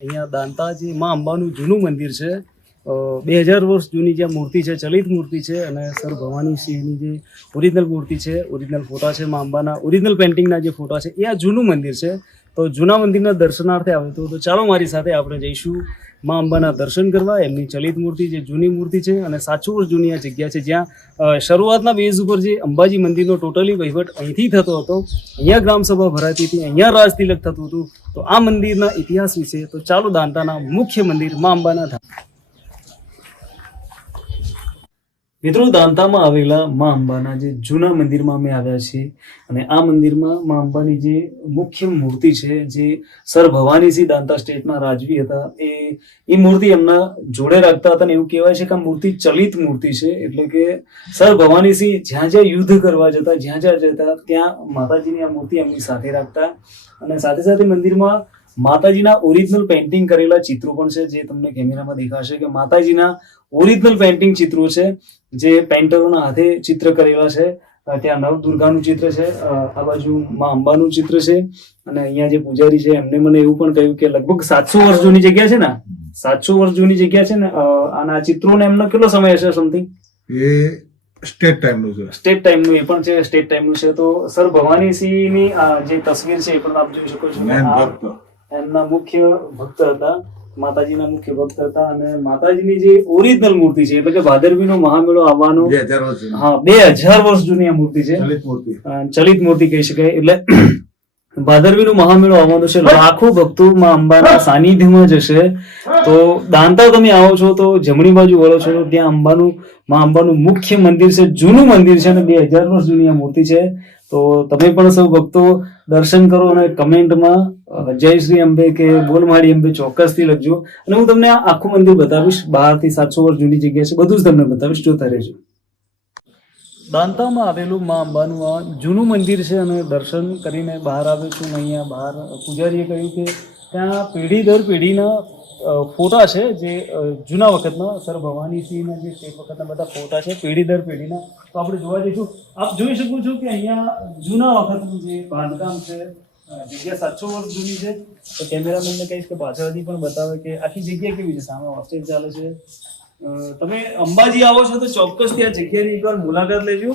અહીંયા દાંતા જે માં અંબાનું જૂનું મંદિર છે, 2000 વર્ષ જૂની જે મૂર્તિ છે, ચલિત મૂર્તિ છે અને સર ભવાની સિંહની જે ઓરિજિનલ મૂર્તિ છે, ઓરિજિનલ ફોટા છે, માં અંબાના ઓરિજિનલ પેઇન્ટિંગના જે ફોટા છે, એ આ જૂનું મંદિર છે. તો જૂના મંદિરના દર્શનાર્થે આવે તો ચાલો મારી સાથે આપણે જઈશું માં અંબાના દર્શન કરવા. એમની ચલિત મૂર્તિ જે જૂની મૂર્તિ છે અને 700 વર્ષ જૂની આ જગ્યા છે, જ્યાં શરૂઆતના બેઝ ઉપર જે અંબાજી મંદિરનો ટોટલી વહીવટ અહીંથી થતો હતો, અહીંયા ગ્રામસભા ભરાતી હતી, અહીંયા રાજ તિલક થતું હતું. તો આ મંદિરના ઇતિહાસ વિશે તો ચાલો દાંતાના મુખ્ય મંદિર માં અંબાના ધામ. મિત્રો, દાંતામાં આવેલા માં અંબાના જે જૂના મંદિરમાં અમે આવ્યા છીએ અને આ મંદિરમાં માં અંબાની જે મુખ્ય મૂર્તિ છે, જે સર ભવાનીસિંહ દાંતા સ્ટેટના રાજવી હતા, એ મૂર્તિ એમના જોડે રાખતા હતા અને એવું કહેવાય છે કે આ મૂર્તિ ચલિત મૂર્તિ છે. એટલે કે સર ભવાનીસિંહ જ્યાં જ્યાં યુદ્ધ કરવા જતા, જ્યાં જ્યાં જતા, ત્યાં માતાજીની આ મૂર્તિ એમની સાથે રાખતા. અને સાથે સાથે મંદિરમાં માતાજીના ઓરિજિનલ પેઇન્ટિંગ કરેલા ચિત્રો પણ છે, જે તમને કેમેરામાં દેખાશે કે માતાજીના ઓરિજિનલ પેઇન્ટિંગ ચિત્રો છે, જે પેઇન્ટરોના હાથે ચિત્ર કરેલા છે. ત્યાં નવદુર્ગાનું ચિત્ર છે, આ બાજુ માં અંબાનું ચિત્ર છે અને અહીંયા જે પૂજારી છે એમને મને એવું પણ કહ્યું કે લગભગ 700 વર્ષ જૂની જગ્યા છે ને, 700 વર્ષ જૂની જગ્યા છે ને, અને આ ચિત્રોને એમનો કેટલો સમય હશે સમથિંગ? એ સ્ટેટ ટાઈમનું છે. સ્ટેટ ટાઈમનું એ પણ છે, સ્ટેટ ટાઈમનું છે. તો સર ભવાનીસિંહની જે તસવીર છે એ પણ આપ જોઈ શકો છો. એમના મુખ્ય ભક્ત હતા, માતાજીના મુખ્ય ભક્ત હતા. અને માતાજીની જે ઓરિજિનલ મૂર્તિ છે, એટલે કે ભાદરવીનો મહામેળો આવવાનો 2000 વર્ષ. હા, 2000 વર્ષ જૂની આ મૂર્તિ છે, ચલિત મૂર્તિ કહી શકાય. એટલે ભાદરવીનો મહામેળો આવવાનો છે, લાખો ભક્તો માં અંબાના સાનિધ્યમાં જશે. તો દાંતા તમે આવો છો તો જમણી બાજુ વળો છો તો ત્યાં માં અંબાનું મુખ્ય મંદિર છે, જૂનું મંદિર છે અને 2000 વર્ષ જૂની આ મૂર્તિ છે. તો તમે પણ સૌ ભક્તો દર્શન કરો અને કમેન્ટમાં જય શ્રી અંબે કે બોલ માડી અંબે ચોક્કસથી લખજો. અને હું તમને આ આખું મંદિર બતાવીશ, બહારથી 700 વર્ષ જૂની જગ્યા છે, બધું જ તમને બતાવીશ, જોતા રહેજો. દાંતામાં આવેલું માં અંબાનું આ જૂનું મંદિર છે અને દર્શન કરીને બહાર આવ્યો છું. અહીંયા બહાર પૂજારીએ કહ્યું કે ત્યાં પેઢી દર પેઢીના ફોટા છે, જે જૂના વખતના સર ભવાનીસિંહના જે તે વખતના બધા ફોટા છે, પેઢી દર પેઢીના. તો આપણે જોવા જઈશું. આપ જોઈ શકો છો કે અહીંયા જૂના વખતનું જે બાંધકામ છે, જગ્યા 700 વર્ષ જૂની છે. તો કેમેરામેનને કહીશ કે પાછળથી પણ બતાવે કે આખી જગ્યા કેવી છે. સામે હોસ્ટેલ ચાલે છે. તમે અંબાજી આવો છો તો ચોક્કસ ત્યાં જગ્યાની એકવાર મુલાકાત લેજો,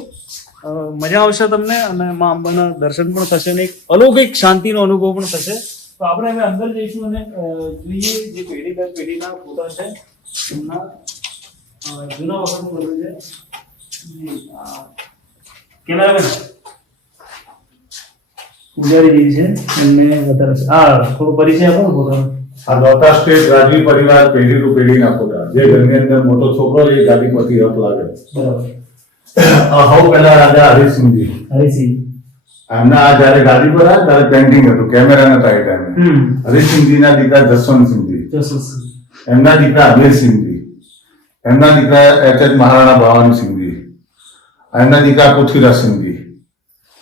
મજા આવશે તમને અને માં અંબાના દર્શન પણ થશે અને એક અલૌકિક શાંતિનો અનુભવ પણ થશે. તો આપણે હવે અંદર જઈશું અને જોઈએ જે પેઢી દર પેઢીના ફોટા છે, એમના જૂના વખતનું બધું છે. કેમેરામેન પૂજારી છે, એમને વધારે થોડો પરિચય આપો ને ફોટા. આ દાંતા સ્ટેટ રાજવી પરિવાર પેઢી ટુ પેઢીના ફોટા, જે ઘરની અંદર મોટો છોકરો એ ગાદીપતિ હક લાગે. બરાબર. હવ પહેલા રાજા હરિસિંહજી, એમના આ જયારે ગાદી પર આવ્યા ત્યારે પેન્ટિંગ હતું, કેમેરા નતા એ ટાઈમે. હરિસિંહજીના દીકરા જસવંતસિંહજી, એમના દીકરા અમીરસિંહજી, એમના દીકરા એચ મહારાણા ભવાનીસિંહજી, એમના દીકરા પૃથ્વીરાજસિંહજી,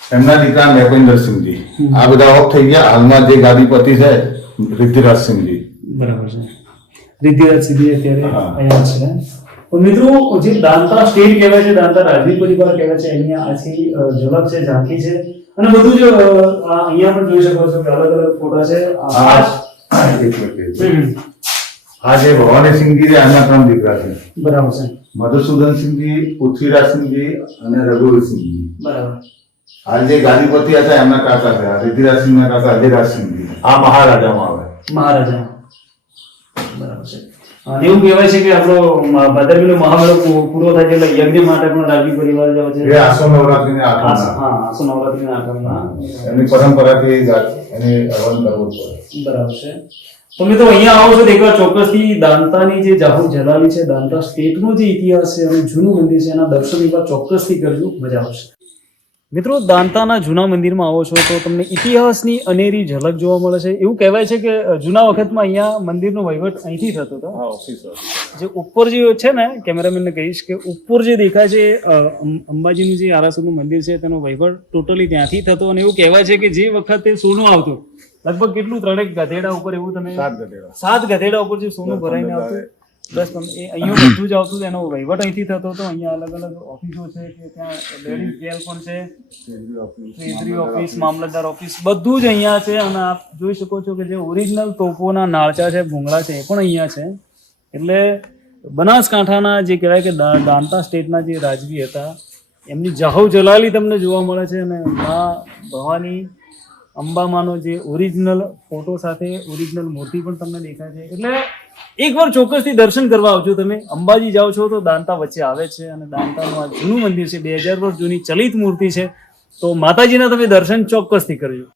એમના દીકરા મેપેન્દ્રસિંહજી. આ બધા ઓફ થઈ ગયા. હાલમાં જે ગાદીપતિ છે રિદ્ધિરાજસિંહજી. બરાબર છે, રિદ્ધિરાજસિંહજી અત્યારે અહીંયા છે. તો મિત્રો, જે દાંતા સ્ટેટ કહેવાય છે, દાંતા રાજવી પરિવાર કહેવાય છે, અહીંયા આછી ઝલક છે, ઝાંખી છે અને બધું જ અહીંયા પણ જોઈ શકો છો કે અલગ અલગ ફોટા છે. આ જે ભવાનીસિંહજી છે, એમના 3 દીકરા છે. બરાબર છે. મધુસૂદનસિંહજી, પૃથ્વીરાજસિંહજી અને રઘુવીરસિંહજી. બરાબર. આ જે ગાદીપતિ હતા એમના કાકા છે, રિદ્ધિરાજસિંહના કાકા અજયરાજસિંહજી. આ મહારાજામાં આવે, મહારાજા. બરાબર છે. અને એવું કહેવાય છે કે આપણો ભાદરવીનો મહામેળો પૂરો થાય છે એટલે યજ્ઞ માટે પણ રાજવી પરિવાર જાય છે. એ આસો નવરાત્રીને આઠમના. હા, આસો નવરાત્રીના આઠમના એમની પરંપરાથી એને હવન કરવો પડે. બરાબર છે. તો મિત્રો, અહીંયા આવો છો તો એકવાર ચોક્કસથી દાંતાની જે જાહો જલાલી છે, દાંતા સ્ટેટનો જે ઇતિહાસ છે અને જૂનું મંદિર છે, એના દર્શન એકવાર ચોક્કસથી કરજો, મજા આવશે. મિત્રો, દાંતાના જૂના મંદિરમાં આવો છો તો તમને ઇતિહાસની અનેરી ઝલક જોવા મળે છે. એવું કહેવાય છે કે જૂના વખતમાં અહીંયા મંદિરનો વહીવટ અહીંથી થતો હતો. જે ઉપર જે છે ને, કેમેરામેનને કહીશ કે ઉપર જે દેખાય છે અંબાજીનું જે આરાસુરનું મંદિર છે, તેનો વહીવટ ટોટલી ત્યાંથી થતો. અને એવું કહેવાય છે કે જે વખતે સોનું આવતું, લગભગ કેટલું 3 ગધેડા ઉપર, એવું તમે 7 ગધેડા ઉપર જે સોનું ભરાઈને આવતું, પ્લસ એ અહીંયા બધું જ આવતું હતું, એનો વહીવટ અહીંથી થતો હતો. અહીંયા અલગ અલગ ઓફિસો છે કે ત્યાં લેડીઝ જેલ પણ છે, ટ્રેઝરી ઓફિસ, મામલતદાર ઓફિસ બધું જ અહીંયા છે. અને આપ જોઈ શકો છો કે જે ઓરિજિનલ તોપોના નાળચા છે, ભૂંગળા છે, એ પણ અહીંયા છે. એટલે બનાસકાંઠાના જે કહેવાય કે દાંતા સ્ટેટના જે રાજવી હતા એમની જાહો જલાલી તમને જોવા મળે છે. અને મા ભવાની અંબામાનો જે ઓરિજિનલ ફોટો સાથે ઓરિજિનલ મૂર્તિ પણ તમને દેખાય છે. એટલે એકવાર ચોક્કસથી દર્શન કરવા આવજો. તમે અંબાજી જાઓ છો તો દાંતા વચ્ચે આવે છે, અને દાંતાનું આ જૂનું મંદિર છે, 2000 વર્ષ જૂની ચલિત મૂર્તિ છે. તો માતાજીના તમે દર્શન ચોક્કસથી કરજો.